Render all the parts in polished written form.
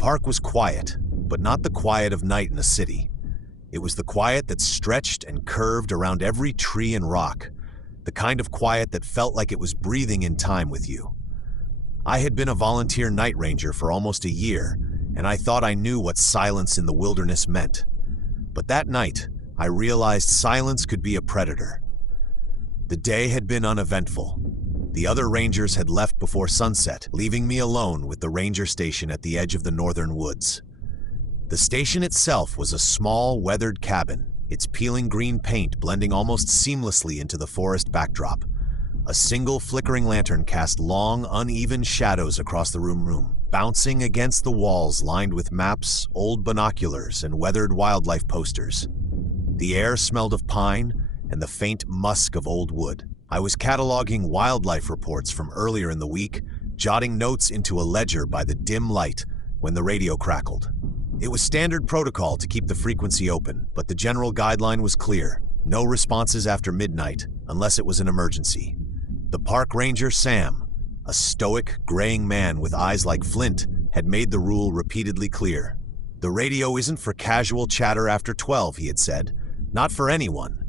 park was quiet, but not the quiet of night in a city. It was the quiet that stretched and curved around every tree and rock, the kind of quiet that felt like it was breathing in time with you. I had been a volunteer night ranger for almost a year, and I thought I knew what silence in the wilderness meant. But that night, I realized silence could be a predator. The day had been uneventful. The other rangers had left before sunset, leaving me alone with the ranger station at the edge of the northern woods. The station itself was a small, weathered cabin, its peeling green paint blending almost seamlessly into the forest backdrop. A single flickering lantern cast long, uneven shadows across the room, bouncing against the walls lined with maps, old binoculars, and weathered wildlife posters. The air smelled of pine and the faint musk of old wood. I was cataloging wildlife reports from earlier in the week, jotting notes into a ledger by the dim light when the radio crackled. It was standard protocol to keep the frequency open, but the general guideline was clear: no responses after midnight, unless it was an emergency. The park ranger, Sam, a stoic, graying man with eyes like flint, had made the rule repeatedly clear. The radio isn't for casual chatter after 12, he had said. Not for anyone.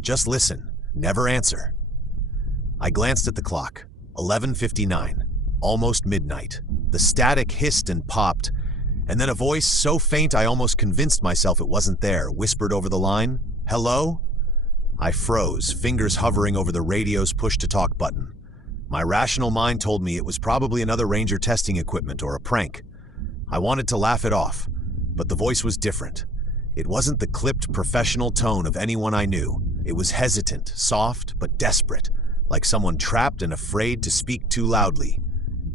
Just listen, never answer. I glanced at the clock. 11:59. Almost midnight. The static hissed and popped, and then a voice so faint I almost convinced myself it wasn't there whispered over the line, "Hello?" I froze, fingers hovering over the radio's push-to-talk button. My rational mind told me it was probably another ranger testing equipment or a prank. I wanted to laugh it off, but the voice was different. It wasn't the clipped, professional tone of anyone I knew. It was hesitant, soft, but desperate, like someone trapped and afraid to speak too loudly.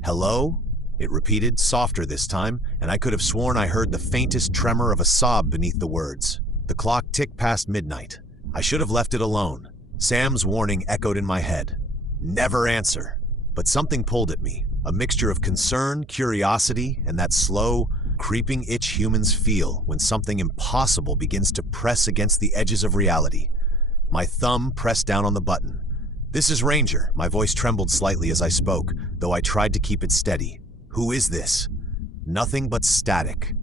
"Hello?" it repeated, softer this time, and I could have sworn I heard the faintest tremor of a sob beneath the words. The clock ticked past midnight. I should have left it alone. Sam's warning echoed in my head. Never answer. But something pulled at me, a mixture of concern, curiosity, and that slow, creeping itch humans feel when something impossible begins to press against the edges of reality. My thumb pressed down on the button. "This is Ranger." My voice trembled slightly as I spoke, though I tried to keep it steady. "Who is this?" Nothing but static.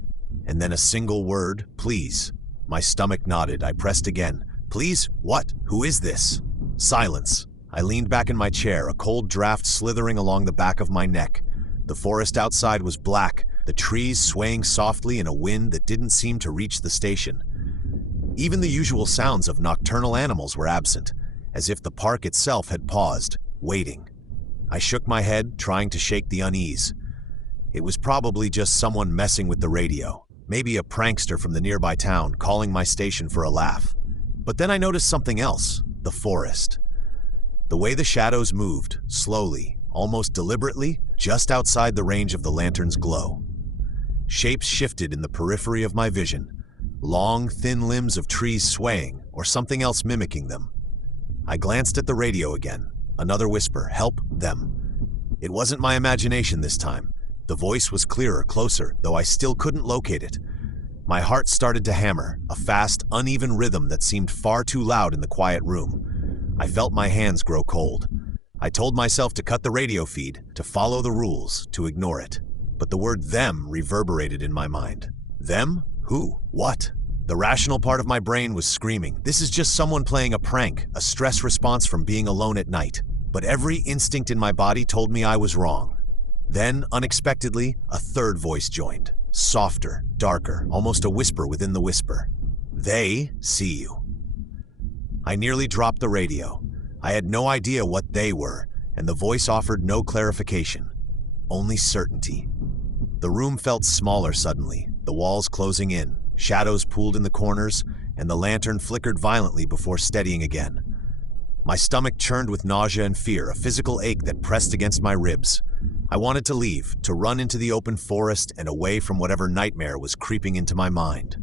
And then a single word, "Please." My stomach nodded. I pressed again. "Please? What? Who is this?" Silence. I leaned back in my chair, a cold draft slithering along the back of my neck. The forest outside was black, the trees swaying softly in a wind that didn't seem to reach the station. Even the usual sounds of nocturnal animals were absent, as if the park itself had paused, waiting. I shook my head, trying to shake the unease. It was probably just someone messing with the radio, maybe a prankster from the nearby town calling my station for a laugh. But then I noticed something else: the forest. The way the shadows moved, slowly, almost deliberately, just outside the range of the lantern's glow. Shapes shifted in the periphery of my vision, long, thin limbs of trees swaying, or something else mimicking them. I glanced at the radio again. Another whisper, "Help them." It wasn't my imagination this time. The voice was clearer, closer, though I still couldn't locate it. My heart started to hammer, a fast, uneven rhythm that seemed far too loud in the quiet room. I felt my hands grow cold. I told myself to cut the radio feed, to follow the rules, to ignore it. But the word "them" reverberated in my mind. Them? Who? What? The rational part of my brain was screaming, "This is just someone playing a prank, a stress response from being alone at night." But every instinct in my body told me I was wrong. Then, unexpectedly, a third voice joined. Softer, darker, almost a whisper within the whisper. "They see you." I nearly dropped the radio. I had no idea what they were, and the voice offered no clarification. Only certainty. The room felt smaller suddenly, the walls closing in, shadows pooled in the corners, and the lantern flickered violently before steadying again. My stomach churned with nausea and fear, a physical ache that pressed against my ribs. I wanted to leave, to run into the open forest and away from whatever nightmare was creeping into my mind.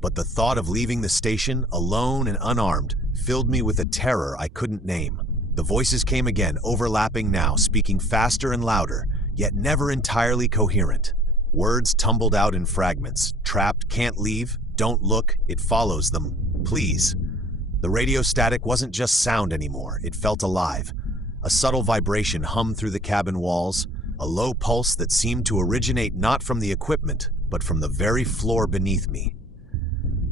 But the thought of leaving the station, alone and unarmed, filled me with a terror I couldn't name. The voices came again, overlapping now, speaking faster and louder, yet never entirely coherent. Words tumbled out in fragments. Trapped, can't leave, don't look, it follows them, please. The radio static wasn't just sound anymore, it felt alive. A subtle vibration hummed through the cabin walls, a low pulse that seemed to originate not from the equipment, but from the very floor beneath me.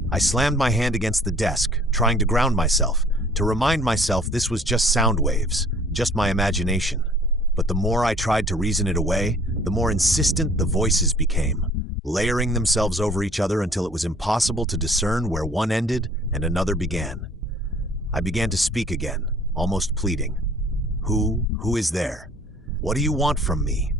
I slammed my hand against the desk, trying to ground myself, to remind myself this was just sound waves, just my imagination. But the more I tried to reason it away, the more insistent the voices became, layering themselves over each other until it was impossible to discern where one ended and another began. I began to speak again, almost pleading. Who is there? What do you want from me?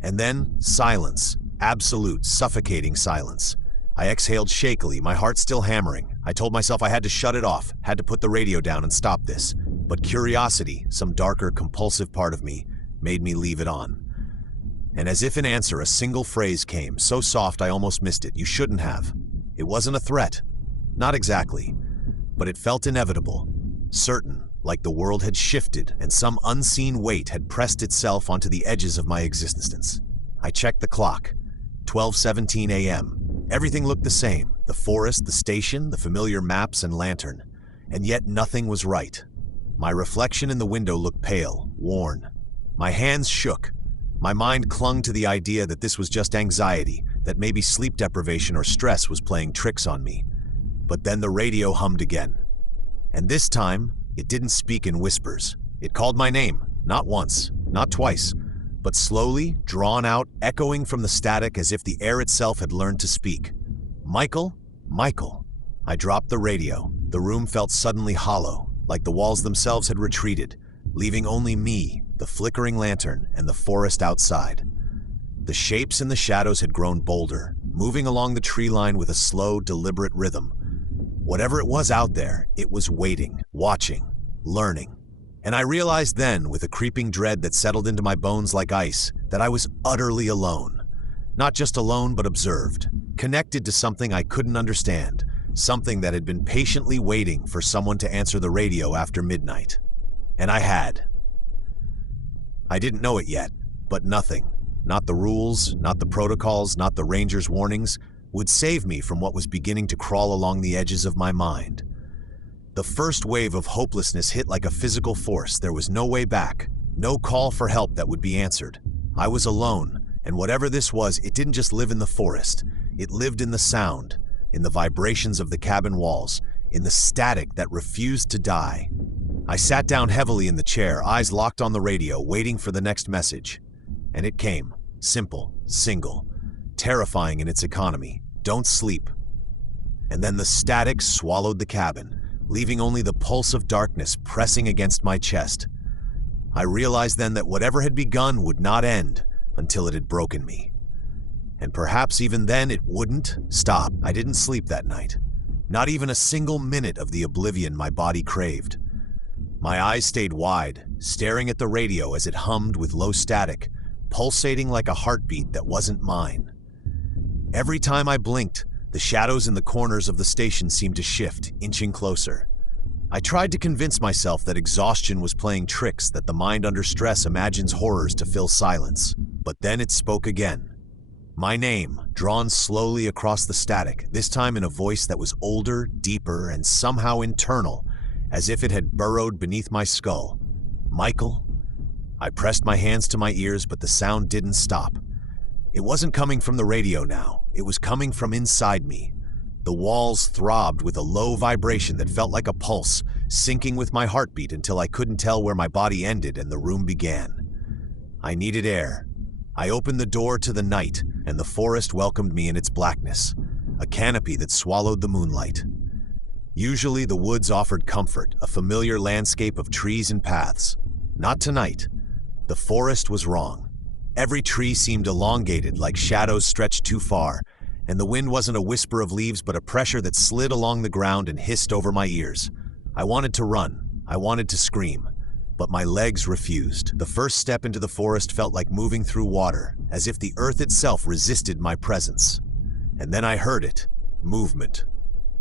And then silence, absolute, suffocating silence. I exhaled shakily, my heart still hammering. I told myself I had to shut it off, had to put the radio down and stop this. But curiosity, some darker, compulsive part of me, made me leave it on. And as if in answer, a single phrase came, so soft I almost missed it. You shouldn't have. It wasn't a threat. Not exactly. But it felt inevitable. Certain, like the world had shifted and some unseen weight had pressed itself onto the edges of my existence. I checked the clock. 12:17 a.m. Everything looked the same. The forest, the station, the familiar maps and lantern. And yet nothing was right. My reflection in the window looked pale, worn. My hands shook. My mind clung to the idea that this was just anxiety, that maybe sleep deprivation or stress was playing tricks on me. But then the radio hummed again. And this time, it didn't speak in whispers. It called my name, not once, not twice, but slowly, drawn out, echoing from the static as if the air itself had learned to speak. Michael? Michael. I dropped the radio. The room felt suddenly hollow, like the walls themselves had retreated, leaving only me, the flickering lantern, and the forest outside. The shapes in the shadows had grown bolder, moving along the tree line with a slow, deliberate rhythm. Whatever it was out there, it was waiting, watching, learning. And I realized then, with a creeping dread that settled into my bones like ice, that I was utterly alone. Not just alone, but observed, connected to something I couldn't understand, something that had been patiently waiting for someone to answer the radio after midnight. And I had. I didn't know it yet, but nothing, not the rules, not the protocols, not the ranger's warnings, would save me from what was beginning to crawl along the edges of my mind. The first wave of hopelessness hit like a physical force. There was no way back, no call for help that would be answered. I was alone, and whatever this was, it didn't just live in the forest. It lived in the sound, in the vibrations of the cabin walls, in the static that refused to die. I sat down heavily in the chair, eyes locked on the radio, waiting for the next message. And it came, simple, single, terrifying in its economy. Don't sleep. And then the static swallowed the cabin, leaving only the pulse of darkness pressing against my chest. I realized then that whatever had begun would not end until it had broken me. And perhaps even then it wouldn't stop. I didn't sleep that night. Not even a single minute of the oblivion my body craved. My eyes stayed wide, staring at the radio as it hummed with low static, pulsating like a heartbeat that wasn't mine. Every time I blinked, the shadows in the corners of the station seemed to shift, inching closer. I tried to convince myself that exhaustion was playing tricks, that the mind under stress imagines horrors to fill silence. But then it spoke again. My name, drawn slowly across the static, this time in a voice that was older, deeper, and somehow internal, as if it had burrowed beneath my skull. Michael? I pressed my hands to my ears, but the sound didn't stop. It wasn't coming from the radio now. It was coming from inside me. The walls throbbed with a low vibration that felt like a pulse, syncing with my heartbeat until I couldn't tell where my body ended and the room began. I needed air. I opened the door to the night, and the forest welcomed me in its blackness, a canopy that swallowed the moonlight. Usually the woods offered comfort, a familiar landscape of trees and paths. Not tonight. The forest was wrong. Every tree seemed elongated, like shadows stretched too far, and the wind wasn't a whisper of leaves but a pressure that slid along the ground and hissed over my ears. I wanted to run. I wanted to scream. But my legs refused. The first step into the forest felt like moving through water, as if the earth itself resisted my presence. And then I heard it. Movement.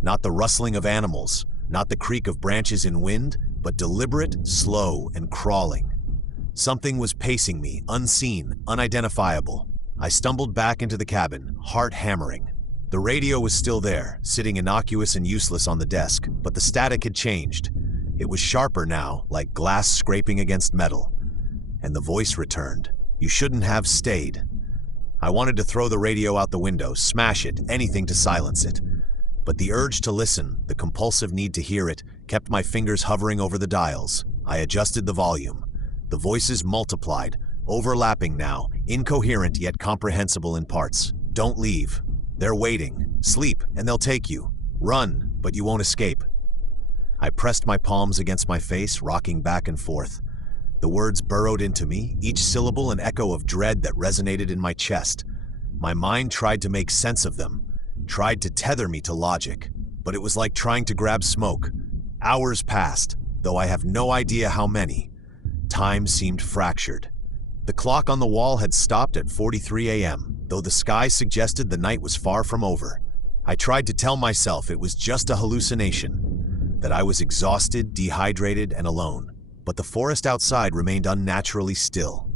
Not the rustling of animals, not the creak of branches in wind, but deliberate, slow, and crawling. Something was pacing me, unseen, unidentifiable. I stumbled back into the cabin, heart hammering. The radio was still there, sitting innocuous and useless on the desk, but the static had changed. It was sharper now, like glass scraping against metal. And the voice returned, You shouldn't have stayed. I wanted to throw the radio out the window, smash it, anything to silence it. But the urge to listen, the compulsive need to hear it, kept my fingers hovering over the dials. I adjusted the volume. The voices multiplied, overlapping now, incoherent yet comprehensible in parts. Don't leave. They're waiting. Sleep, and they'll take you. Run, but you won't escape. I pressed my palms against my face, rocking back and forth. The words burrowed into me, each syllable an echo of dread that resonated in my chest. My mind tried to make sense of them, tried to tether me to logic, but it was like trying to grab smoke. Hours passed, though I have no idea how many. Time seemed fractured. The clock on the wall had stopped at 43 a.m., though the sky suggested the night was far from over. I tried to tell myself it was just a hallucination, that I was exhausted, dehydrated, and alone. But the forest outside remained unnaturally still.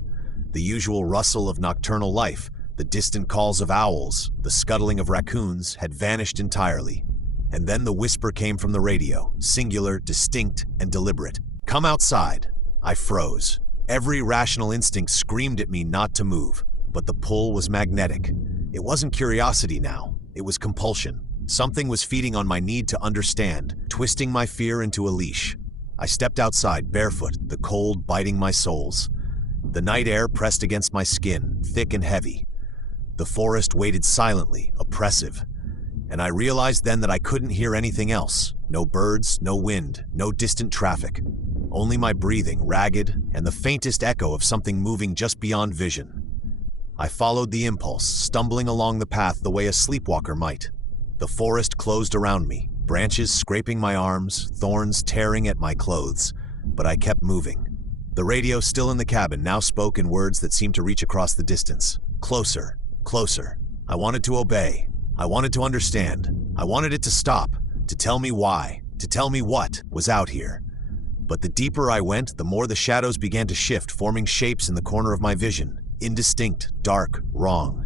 The usual rustle of nocturnal life, the distant calls of owls, the scuttling of raccoons had vanished entirely. And then the whisper came from the radio, singular, distinct, and deliberate. "Come outside." I froze. Every rational instinct screamed at me not to move, but the pull was magnetic. It wasn't curiosity now, it was compulsion. Something was feeding on my need to understand, twisting my fear into a leash. I stepped outside, barefoot, the cold biting my soles. The night air pressed against my skin, thick and heavy. The forest waited silently, oppressive. And I realized then that I couldn't hear anything else. No birds, no wind, no distant traffic. Only my breathing, ragged, and the faintest echo of something moving just beyond vision. I followed the impulse, stumbling along the path the way a sleepwalker might. The forest closed around me, branches scraping my arms, thorns tearing at my clothes, but I kept moving. The radio, still in the cabin, now spoke in words that seemed to reach across the distance. Closer, closer. I wanted to obey. I wanted to understand. I wanted it to stop, to tell me why, to tell me what was out here. But the deeper I went, the more the shadows began to shift, forming shapes in the corner of my vision. Indistinct, dark, wrong.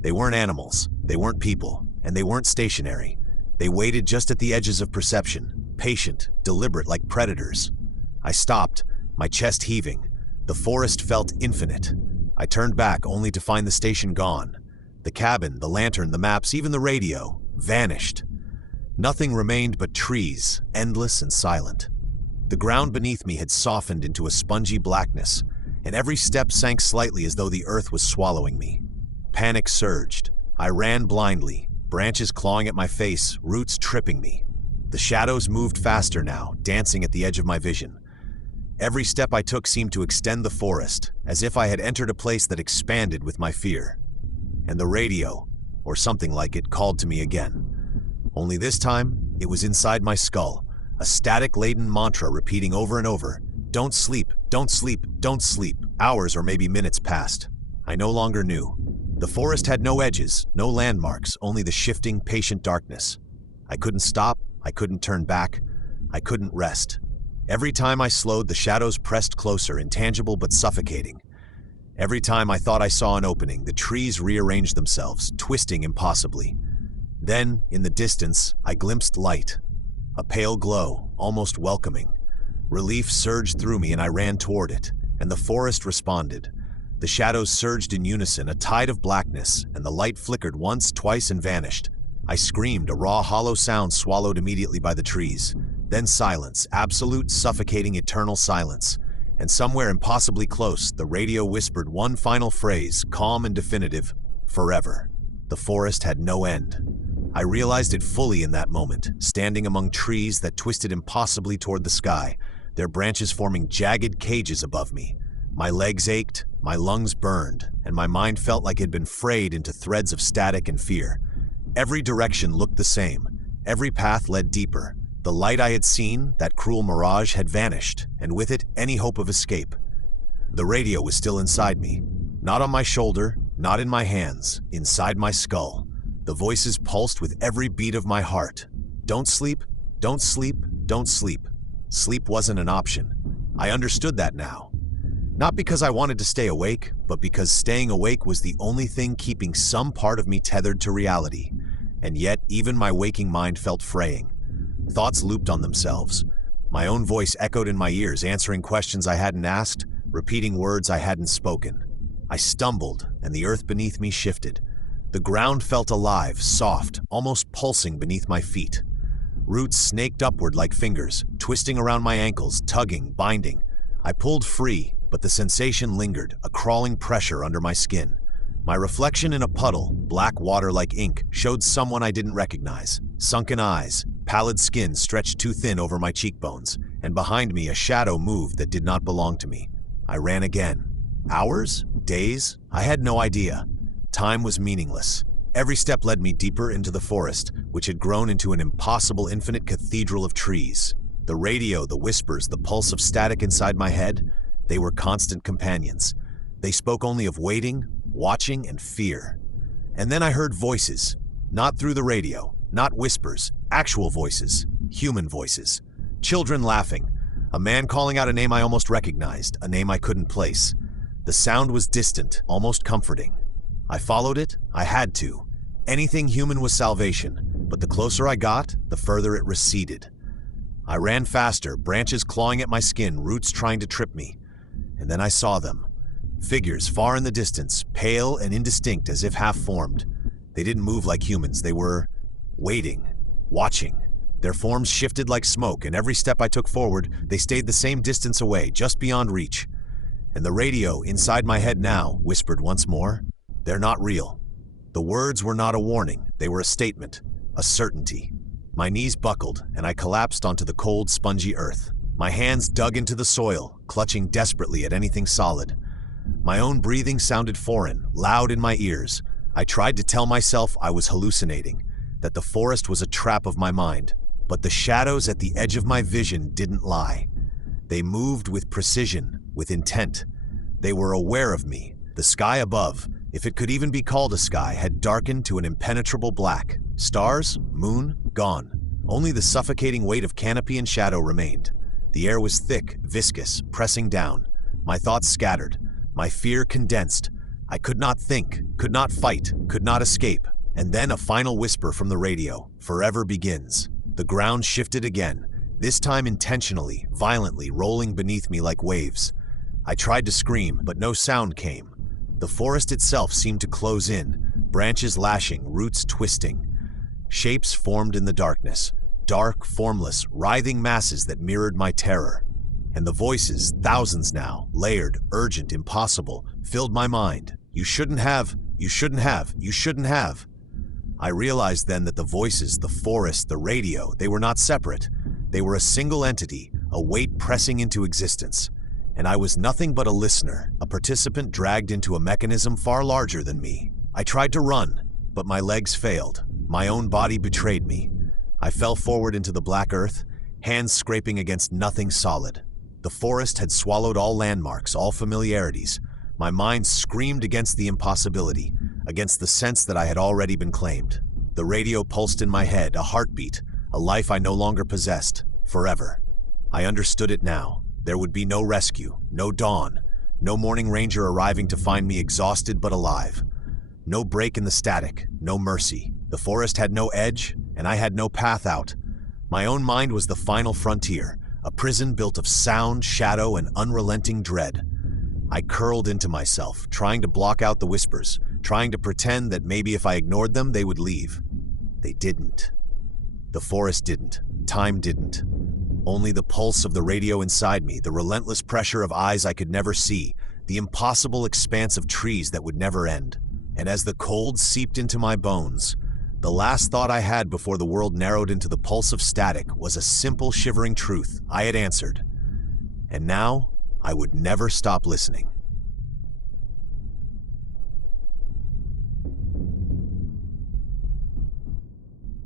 They weren't animals, they weren't people, and they weren't stationary. They waited just at the edges of perception, patient, deliberate like predators. I stopped, my chest heaving. The forest felt infinite. I turned back only to find the station gone. The cabin, the lantern, the maps, even the radio, vanished. Nothing remained but trees, endless and silent. The ground beneath me had softened into a spongy blackness, and every step sank slightly as though the earth was swallowing me. Panic surged. I ran blindly, branches clawing at my face, roots tripping me. The shadows moved faster now, dancing at the edge of my vision. Every step I took seemed to extend the forest, as if I had entered a place that expanded with my fear. And the radio, or something like it, called to me again. Only this time, it was inside my skull, a static-laden mantra repeating over and over, "Don't sleep, don't sleep, don't sleep." Hours or maybe minutes passed. I no longer knew. The forest had no edges, no landmarks, only the shifting, patient darkness. I couldn't stop, I couldn't turn back, I couldn't rest. Every time I slowed, the shadows pressed closer, intangible but suffocating. Every time I thought I saw an opening, the trees rearranged themselves, twisting impossibly. Then, in the distance, I glimpsed light. A pale glow, almost welcoming. Relief surged through me and I ran toward it, and the forest responded. The shadows surged in unison, a tide of blackness, and the light flickered once, twice, and vanished. I screamed, a raw, hollow sound swallowed immediately by the trees. Then silence, absolute, suffocating, eternal silence. And somewhere impossibly close, the radio whispered one final phrase, calm and definitive, "Forever." The forest had no end. I realized it fully in that moment, standing among trees that twisted impossibly toward the sky, their branches forming jagged cages above me. My legs ached, my lungs burned, and my mind felt like it had been frayed into threads of static and fear. Every direction looked the same. Every path led deeper. The light I had seen, that cruel mirage, had vanished, and with it, any hope of escape. The radio was still inside me. Not on my shoulder, not in my hands, inside my skull. The voices pulsed with every beat of my heart. Don't sleep, don't sleep, don't sleep. Sleep wasn't an option. I understood that now. Not because I wanted to stay awake, but because staying awake was the only thing keeping some part of me tethered to reality. And yet, even my waking mind felt fraying. Thoughts looped on themselves. My own voice echoed in my ears, answering questions I hadn't asked, repeating words I hadn't spoken. I stumbled, and the earth beneath me shifted. The ground felt alive, soft, almost pulsing beneath my feet. Roots snaked upward like fingers, twisting around my ankles, tugging, binding. I pulled free, but the sensation lingered, a crawling pressure under my skin. My reflection in a puddle, black water like ink, showed someone I didn't recognize. Sunken eyes, pallid skin stretched too thin over my cheekbones, and behind me a shadow moved that did not belong to me. I ran again. Hours? Days? I had no idea. Time was meaningless. Every step led me deeper into the forest, which had grown into an impossible infinite cathedral of trees. The radio, the whispers, the pulse of static inside my head, they were constant companions. They spoke only of waiting, watching, and fear. And then I heard voices, not through the radio, not whispers, actual voices, human voices. Children laughing, a man calling out a name I almost recognized, a name I couldn't place. The sound was distant, almost comforting. I followed it. I had to. Anything human was salvation, but the closer I got, the further it receded. I ran faster, branches clawing at my skin, roots trying to trip me. And then I saw them. Figures far in the distance, pale and indistinct as if half-formed. They didn't move like humans. They were waiting, watching. Their forms shifted like smoke, and every step I took forward, they stayed the same distance away, just beyond reach. And the radio, inside my head now, whispered once more, "They're not real." The words were not a warning. They were a statement, a certainty. My knees buckled, and I collapsed onto the cold, spongy earth. My hands dug into the soil, clutching desperately at anything solid. My own breathing sounded foreign, loud in my ears. I tried to tell myself I was hallucinating, that the forest was a trap of my mind. But the shadows at the edge of my vision didn't lie. They moved with precision, with intent. They were aware of me. The sky above, if it could even be called a sky, had darkened to an impenetrable black. Stars, moon, gone. Only the suffocating weight of canopy and shadow remained. The air was thick, viscous, pressing down. My thoughts scattered. My fear condensed. I could not think, could not fight, could not escape. And then a final whisper from the radio. Forever begins. The ground shifted again, this time intentionally, violently, rolling beneath me like waves. I tried to scream, but no sound came. The forest itself seemed to close in, branches lashing, roots twisting. Shapes formed in the darkness, dark, formless, writhing masses that mirrored my terror. And the voices, thousands now, layered, urgent, impossible, filled my mind. You shouldn't have, you shouldn't have, you shouldn't have. I realized then that the voices, the forest, the radio, they were not separate. They were a single entity, a weight pressing into existence. And I was nothing but a listener, a participant dragged into a mechanism far larger than me. I tried to run, but my legs failed. My own body betrayed me. I fell forward into the black earth, hands scraping against nothing solid. The forest had swallowed all landmarks, all familiarities. My mind screamed against the impossibility, against the sense that I had already been claimed. The radio pulsed in my head, a heartbeat, a life I no longer possessed, forever. I understood it now. There would be no rescue, no dawn, no morning ranger arriving to find me exhausted but alive. No break in the static, no mercy. The forest had no edge, and I had no path out. My own mind was the final frontier, a prison built of sound, shadow, and unrelenting dread. I curled into myself, trying to block out the whispers, trying to pretend that maybe if I ignored them, they would leave. They didn't. The forest didn't. Time didn't. Only the pulse of the radio inside me, the relentless pressure of eyes I could never see, the impossible expanse of trees that would never end. And as the cold seeped into my bones, the last thought I had before the world narrowed into the pulse of static was a simple, shivering truth I had answered. And now, I would never stop listening.